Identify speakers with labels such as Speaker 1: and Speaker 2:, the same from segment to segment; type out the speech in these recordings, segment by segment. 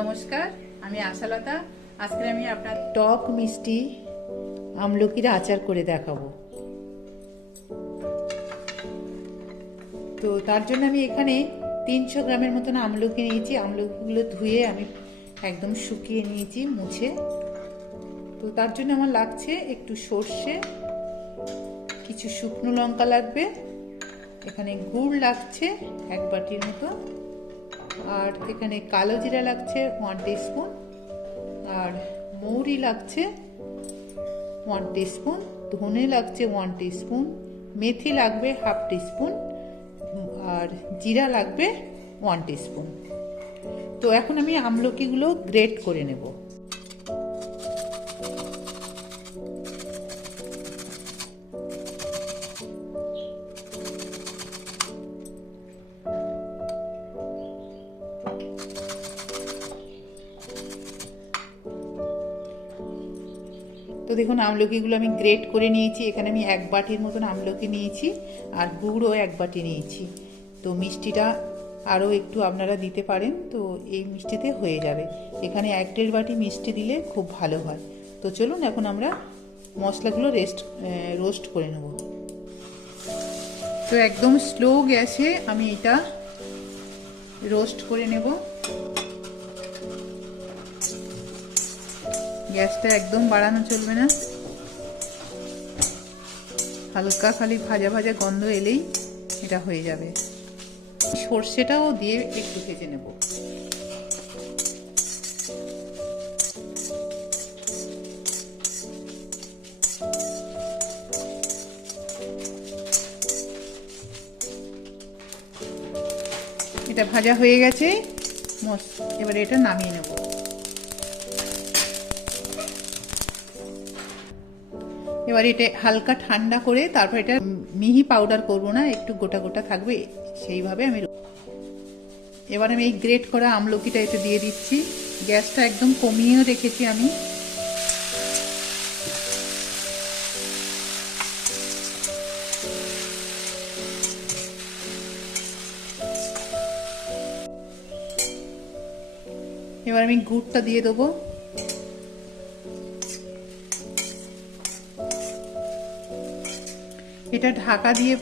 Speaker 1: নমস্কার, আমি আশালতা। আজকে আমি আপনার টক মিষ্টি আমলকির আচার করে দেখাবো। তো তার জন্য আমি এখানে তিনশো গ্রামের মতন আমলকি নিয়েছি। আমলকিগুলো ধুয়ে আমি একদম শুকিয়ে নিয়েছি, মুছে। তো তার জন্য আমার লাগছে একটু সর্ষে, কিছু শুকনো লঙ্কা লাগবে। এখানে গুড় লাগছে এক বাটির মতো। আর এখানে কালো জিরা লাগছে ওয়ান স্পুন আর মৌরি লাগছে ওয়ান স্পুন ধনে লাগছে ওয়ান স্পুন মেথি লাগবে হাফ স্পুন আর জিরা লাগবে ওয়ান স্পুন তো এখন আমি আমলকিগুলো গ্রেট করে নেব। তো দেখুন, আমলকিগুলো আমি গ্রেট করে নিয়েছি। এখানে আমি এক বাটির মতন আমলকি নিয়েছি আর গুড়ও এক বাটি নিয়েছি। তো মিষ্টিটা আরও একটু আপনারা দিতে পারেন, তো এই মিষ্টিতে হয়ে যাবে। এখানে এক দেড় বাটি মিষ্টি দিলে খুব ভালো হয়। তো চলুন, এখন আমরা মশলাগুলো রেস্ট রোস্ট করে নেব। তো একদম স্লো গ্যাসে আমি এটা রোস্ট করে নেব। গ্যাসটা একদম বাড়ানো চলবে না। হালকা খালি ভাজা ভাজা গন্ধ এলেই এটা হয়ে যাবে। সর্ষেটাও দিয়ে একটু ভেজে নেব। এটা ভাজা হয়ে গেছে। এবার এটা নামিয়ে নেব। এবার এটা হালকা ঠান্ডা করে তারপর এটা মিহি পাউডার করব না, একটু গোটা গোটা থাকবে, সেইভাবে আমি এবার আমি এই গ্রেট করা আমলকিটা এতে দিয়ে দিচ্ছি। গ্যাসটা একদম কমিয়েও রেখেছি আমি। এবার আমি গুড়টা দিয়ে দেবো। এটা ঢাকা দিয়ে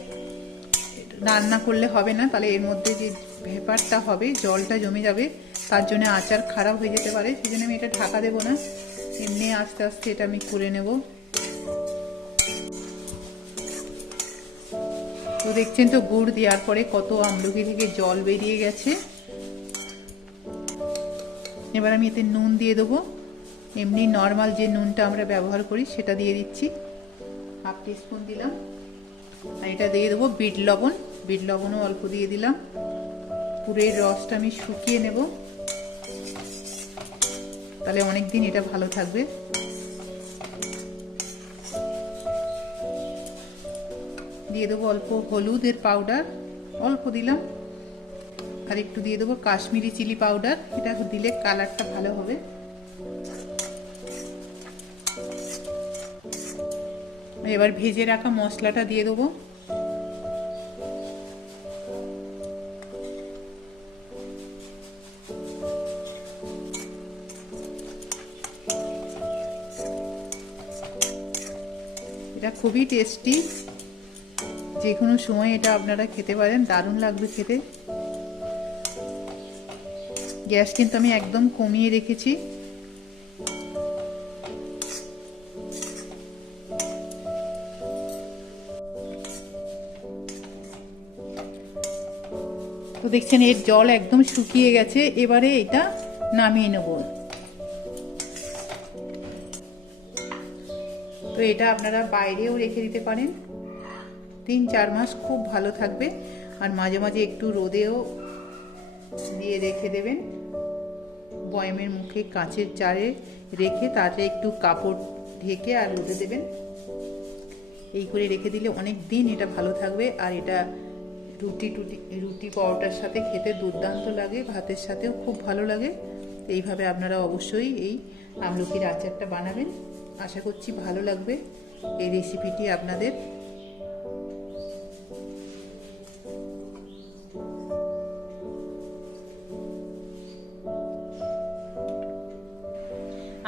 Speaker 1: রান্না করলে হবে না, তাহলে এর মধ্যে যে ভেপারটা হবে, জলটা জমে যাবে, তার জন্য আচার খারাপ হয়ে যেতে পারে সেই জন্য আমি এটা ঢাকা দেবো না। এমনি আস্তে আস্তে এটা আমি করে নেব। তো দেখছেন তো, গুড় দেওয়ার পরে কত আমলকি থেকে জল বেরিয়ে গেছে। এবার আমি এতে নুন দিয়ে দেবো। এমনি নর্মাল যে নুনটা আমরা ব্যবহার করি, সেটা দিয়ে দিচ্ছি। হাফ টিস্পুন দিলাম। আর এটা দিয়ে দেবো বিট লবণ। বিট লবণও অল্প দিয়ে দিলাম। পুরের রসটা আমি শুকিয়ে নেব। তাহলে অনেক দিন এটা ভালো থাকবে। দিয়ে দেবো অল্প হলুদের পাউডার অল্প দিলাম। আর একটু দিয়ে দেবো। কাশ্মীরি চিলি পাউডার, এটা দিলে কালারটা ভালো হবে। এবার ভেজে রাখা মশলাটা দিয়ে দেবো। এটা খুবই টেস্টি। যে কোনো সময় এটা আপনারা খেতে পারেন, দারুণ লাগবে খেতে। গ্যাস কিন্তু আমি একদম কমিয়ে রেখেছি। তো দেখছেন, এর জল একদম শুকিয়ে গেছে। এবারে এটা নামিয়ে নেব। তো এটা আপনারা বাইরেও রেখে দিতে পারেন। তিন চার মাস খুব ভালো থাকবে। আর মাঝে মাঝে একটু রোদেও দিয়ে রেখে দেবেন। বয়মের মুখে কাঁচের চারে রেখে তাতে একটু কাপড় ঢেকে আর রোদে দেবেন। এই করে রেখে দিলে অনেক দিন এটা ভালো থাকবে আর এটা রুটি টুটি, রুটি পরোটার সাথে খেতে দুর্দান্ত লাগে, ভাতের সাথেও খুব ভালো লাগে। এইভাবে আপনারা অবশ্যই এই আমলকির আচারটা বানাবেন। আশা করছি ভালো লাগবে। এই রেসিপিটি আপনাদের